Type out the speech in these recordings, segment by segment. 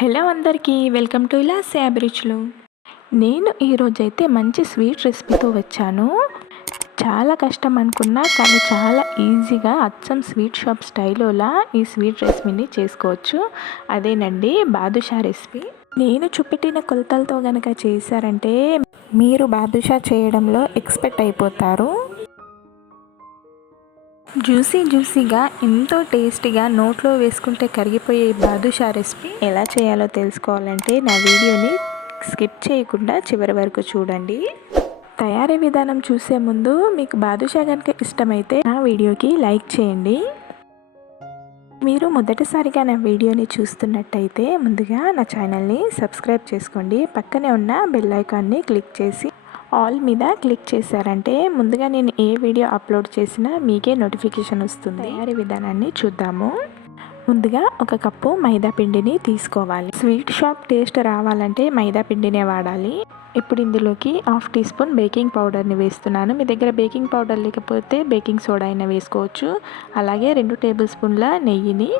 Hello అందరికీ welcome to ఇలా శాబ్రిచ్లు. నేను ఈరోజైతే మంచి స్వీట్ రెసిపీతో వచ్చాను. చాలా కష్టం అనుకున్నా కానీ చాలా ఈజీగా అచ్చం స్వీట్ షాప్ స్టైలోలా ఈ స్వీట్ రెసిపీని చేసుకోవచ్చు. అదేనండి బాదుషా రెసిపీ. నేను చూపెట్టిన కొలతలతో కనుక చేశారంటే మీరు బాదుషా చేయడంలో ఎక్స్పర్ట్ అయిపోతారు. జ్యూసీగా ఎంతో టేస్టీగా నోట్లో వేసుకుంటే కరిగిపోయే బాదుషా రెసిపీ ఎలా చేయాలో తెలుసుకోవాలంటే నా వీడియోని స్కిప్ చేయకుండా చివరి వరకు చూడండి. తయారీ విధానం చూసే ముందు మీకు బాదుషా కనుక ఇష్టమైతే నా వీడియోకి లైక్ చేయండి. మీరు మొదటిసారిగా నా వీడియోని చూస్తున్నట్టయితే ముందుగా నా ఛానల్ని సబ్స్క్రైబ్ చేసుకోండి. పక్కనే ఉన్న బెల్ ఐకాన్ని క్లిక్ చేసి ఆల్ మీద క్లిక్ చేశారంటే ముందుగా నేను ఏ వీడియో అప్లోడ్ చేసినా మీకే నోటిఫికేషన్ వస్తుంది. తయారీ విధానాన్ని చూద్దాము. ముందుగా ఒక కప్పు మైదా పిండిని తీసుకోవాలి. స్వీట్ షాప్ టేస్ట్ రావాలంటే మైదా పిండినే వాడాలి. ఇప్పుడు ఇందులోకి 1/2 టీ స్పూన్ బేకింగ్ పౌడర్ని వేస్తున్నాను. మీ దగ్గర బేకింగ్ పౌడర్ లేకపోతే బేకింగ్ సోడా అయినా వేసుకోవచ్చు. అలాగే 2 టేబుల్ స్పూన్ల నెయ్యిని,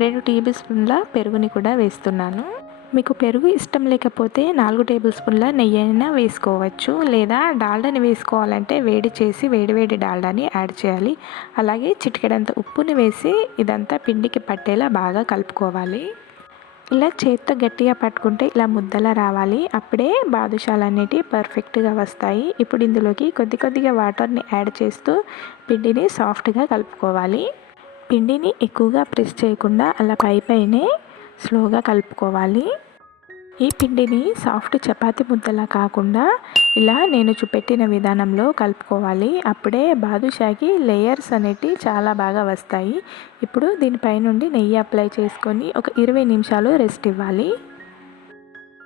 2 టేబుల్ స్పూన్ల పెరుగుని కూడా వేస్తున్నాను. మీకు పెరుగు ఇష్టం లేకపోతే 4 టేబుల్ స్పూన్ల నెయ్యి అయినా వేసుకోవచ్చు. లేదా డాల్డాని వేసుకోవాలంటే వేడి చేసి వేడివేడి డాల్డాని యాడ్ చేయాలి. అలాగే చిటికెడంత ఉప్పుని వేసి ఇదంతా పిండికి పట్టేలా బాగా కలుపుకోవాలి. ఇలా చేత్తో గట్టిగా పట్టుకుంటే ఇలా ముద్దలా రావాలి. అప్పుడే బాదుషాలు అనేటివి పర్ఫెక్ట్గా వస్తాయి. ఇప్పుడు ఇందులోకి కొద్దిగా వాటర్ని యాడ్ చేస్తూ పిండిని సాఫ్ట్గా కలుపుకోవాలి. పిండిని ఎక్కువగా ప్రెస్ చేయకుండా అలా పైనే స్లోగా కలుపుకోవాలి. ఈ పిండిని సాఫ్ట్ చపాతీ ముద్దలా కాకుండా ఇలా నేను చూపెట్టిన విధానంలో కలుపుకోవాలి. అప్పుడే బాదుషాకి లేయర్స్ అనేటివి చాలా బాగా వస్తాయి. ఇప్పుడు దీనిపై నుండి నెయ్యి అప్లై చేసుకొని ఒక 20 నిమిషాలు రెస్ట్ ఇవ్వాలి.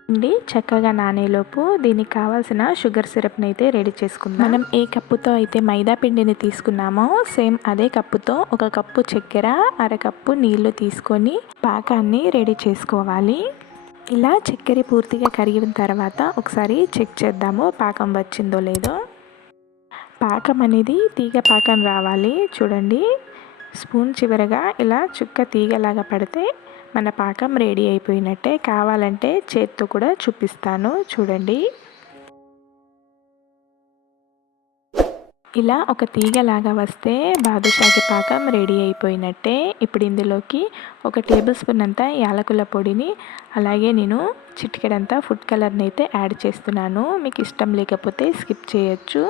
పిండి చక్కగా నానేలోపు దీనికి కావాల్సిన షుగర్ సిరప్ని అయితే రెడీ చేసుకుందాం. మనం ఏ కప్పుతో అయితే మైదా పిండిని తీసుకున్నామో సేమ్ అదే కప్పుతో 1 కప్పు చక్కెర, 1/2 కప్పు నీళ్లు తీసుకొని పాకాన్ని రెడీ చేసుకోవాలి. ఇలా చక్కెర పూర్తిగా కరిగిన తర్వాత ఒకసారి చెక్ చేద్దాము పాకం వచ్చిందో లేదో. పాకం అనేది తీగ పాకం రావాలి. చూడండి, స్పూన్ చివరగా ఇలా చుక్క తీగలాగా పడితే మన పాకం రెడీ అయిపోయినట్టే. కావాలంటే చేత్తో కూడా చూపిస్తాను చూడండి. ఇలా ఒక తీగలాగా వస్తే బాదుషాకి పాకం రెడీ అయిపోయినట్టే. ఇప్పుడు ఇందులోకి 1 టేబుల్ స్పూన్ అంతా యాలకుల పొడిని, అలాగే నేను చిటికెడంతా ఫుడ్ కలర్ని అయితే యాడ్ చేస్తున్నాను. మీకు ఇష్టం లేకపోతే స్కిప్ చేయొచ్చు.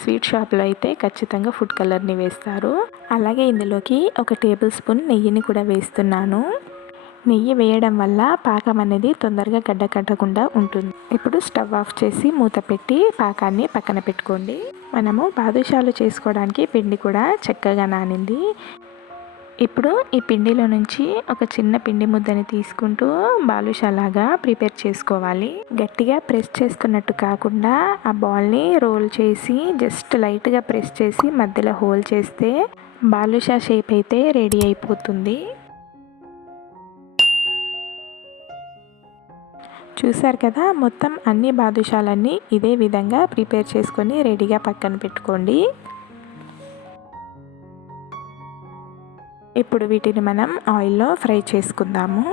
స్వీట్ షాప్లో అయితే ఖచ్చితంగా ఫుడ్ కలర్ని వేస్తారు. అలాగే ఇందులోకి 1 టేబుల్ స్పూన్ నెయ్యిని కూడా వేస్తున్నాను. నెయ్యి వేయడం వల్ల పాకం అనేది తొందరగా గడ్డ కట్టకుండా ఉంటుంది. ఇప్పుడు స్టవ్ ఆఫ్ చేసి మూత పెట్టి పాకాన్ని పక్కన పెట్టుకోండి. మనము బాదుషాలు చేసుకోవడానికి పిండి కూడా చక్కగా నానింది. ఇప్పుడు ఈ పిండిలో నుంచి ఒక చిన్న పిండి ముద్దని తీసుకుంటూ బాదుషాలాగా ప్రిపేర్ చేసుకోవాలి. గట్టిగా ప్రెస్ చేస్తున్నట్టు కాకుండా ఆ బాల్ని రోల్ చేసి జస్ట్ లైట్గా ప్రెస్ చేసి మధ్యలో హోల్ చేస్తే బాదుషా షేప్ అయితే రెడీ అయిపోతుంది. చూసారు కదా, మొత్తం అన్ని బాదుషాలన్నీ ఇదే విధంగా ప్రిపేర్ చేసుకొని రెడీగా పక్కన పెట్టుకోండి. ఇప్పుడు వీటిని మనం ఆయిల్లో ఫ్రై చేసుకుందాము.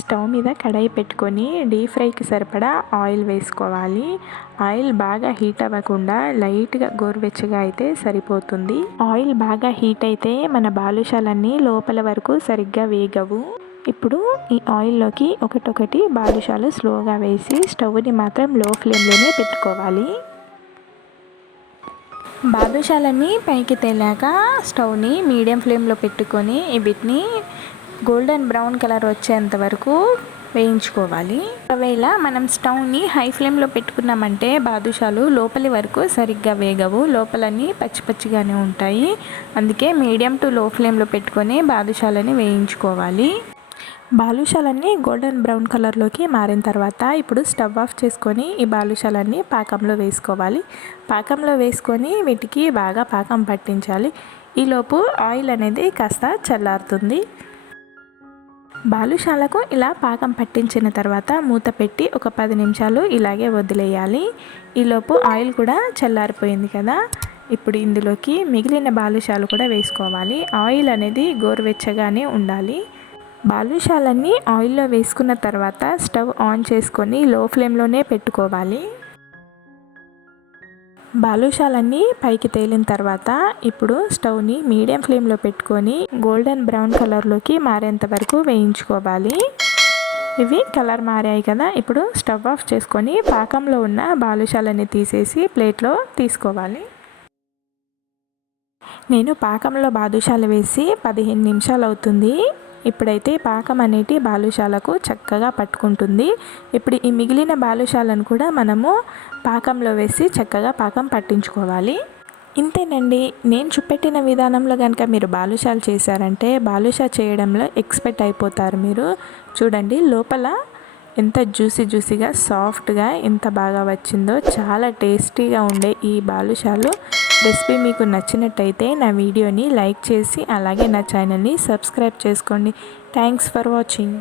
స్టవ్ మీద కడాయి పెట్టుకొని డీప్ ఫ్రైకి సరిపడా ఆయిల్ వేసుకోవాలి. ఆయిల్ బాగా హీట్ అవ్వకుండా లైట్గా గోరువెచ్చగా అయితే సరిపోతుంది. ఆయిల్ బాగా హీట్ అయితే మన బాదుషాలన్నీ లోపల వరకు సరిగ్గా వేగవు. ఇప్పుడు ఈ ఆయిల్లోకి ఒకటొకటి బాదుషాలు స్లోగా వేసి స్టవ్ని మాత్రం లో ఫ్లేమ్లోనే పెట్టుకోవాలి. బాదుషాలన్నీ పైకి తేలాక స్టవ్ని మీడియం ఫ్లేమ్లో పెట్టుకొని వీటిని గోల్డెన్ బ్రౌన్ కలర్ వచ్చేంత వరకు వేయించుకోవాలి. ఒకవేళ మనం స్టవ్ని హై ఫ్లేమ్లో పెట్టుకున్నామంటే బాదుషాలు లోపలి వరకు సరిగ్గా వేగవు, లోపలన్నీ పచ్చి పచ్చిగానే ఉంటాయి. అందుకే మీడియం టు లో ఫ్లేమ్లో పెట్టుకొని బాదుషాలని వేయించుకోవాలి. బాదుషాలన్నీ గోల్డెన్ బ్రౌన్ కలర్లోకి మారిన తర్వాత ఇప్పుడు స్టవ్ ఆఫ్ చేసుకొని ఈ బాదుషాలన్నీ పాకంలో వేసుకోవాలి. పాకంలో వేసుకొని వీటికి బాగా పాకం పట్టించాలి. ఈలోపు ఆయిల్ అనేది కాస్త చల్లారుతుంది. బాదుషాలకు ఇలా పాకం పట్టించిన తర్వాత మూత పెట్టి ఒక 10 నిమిషాలు ఇలాగే వదిలేయాలి. ఈలోపు ఆయిల్ కూడా చల్లారిపోయింది కదా. ఇప్పుడు ఇందులోకి మిగిలిన బాదుషాలు కూడా వేసుకోవాలి. ఆయిల్ అనేది గోరువెచ్చగానే ఉండాలి. బాదుషాలన్నీ ఆయిల్లో వేసుకున్న తర్వాత స్టవ్ ఆన్ చేసుకొని లో ఫ్లేమ్లోనే పెట్టుకోవాలి. బాదుషాలన్నీ పైకి తేలిన తర్వాత ఇప్పుడు స్టవ్ని మీడియం ఫ్లేమ్లో పెట్టుకొని గోల్డెన్ బ్రౌన్ కలర్లోకి మారేంత వరకు వేయించుకోవాలి. ఇవి కలర్ మారాయి కదా, ఇప్పుడు స్టవ్ ఆఫ్ చేసుకొని పాకంలో ఉన్న బాదుషాలని తీసేసి ప్లేట్లో తీసుకోవాలి. నేను పాకంలో బాదుషాలు వేసి 15 నిమిషాలు అవుతుంది. ఇప్పుడైతే పాకం అనేది బాదుషాలకు చక్కగా పట్టుకుంటుంది. ఇప్పుడు ఈ మిగిలిన బాదుషాలను కూడా మనము పాకంలో వేసి చక్కగా పాకం పట్టించుకోవాలి. ఇంతేనండి. నేను చూపెట్టిన విధానంలో కనుక మీరు బాదుషాలు చేశారంటే బాదుషా చేయడంలో ఎక్స్పర్ట్ అయిపోతారు మీరు. చూడండి లోపల ఎంత జ్యూసీగా సాఫ్ట్గా ఎంత బాగా వచ్చిందో. చాలా టేస్టీగా ఉండే ఈ బాదుషాలు రెసిపీ మీకు నచ్చినట్టయితే నా వీడియోని లైక్ చేసి అలాగే నా ఛానల్ని సబ్స్క్రైబ్ చేసుకోండి. Thanks for watching.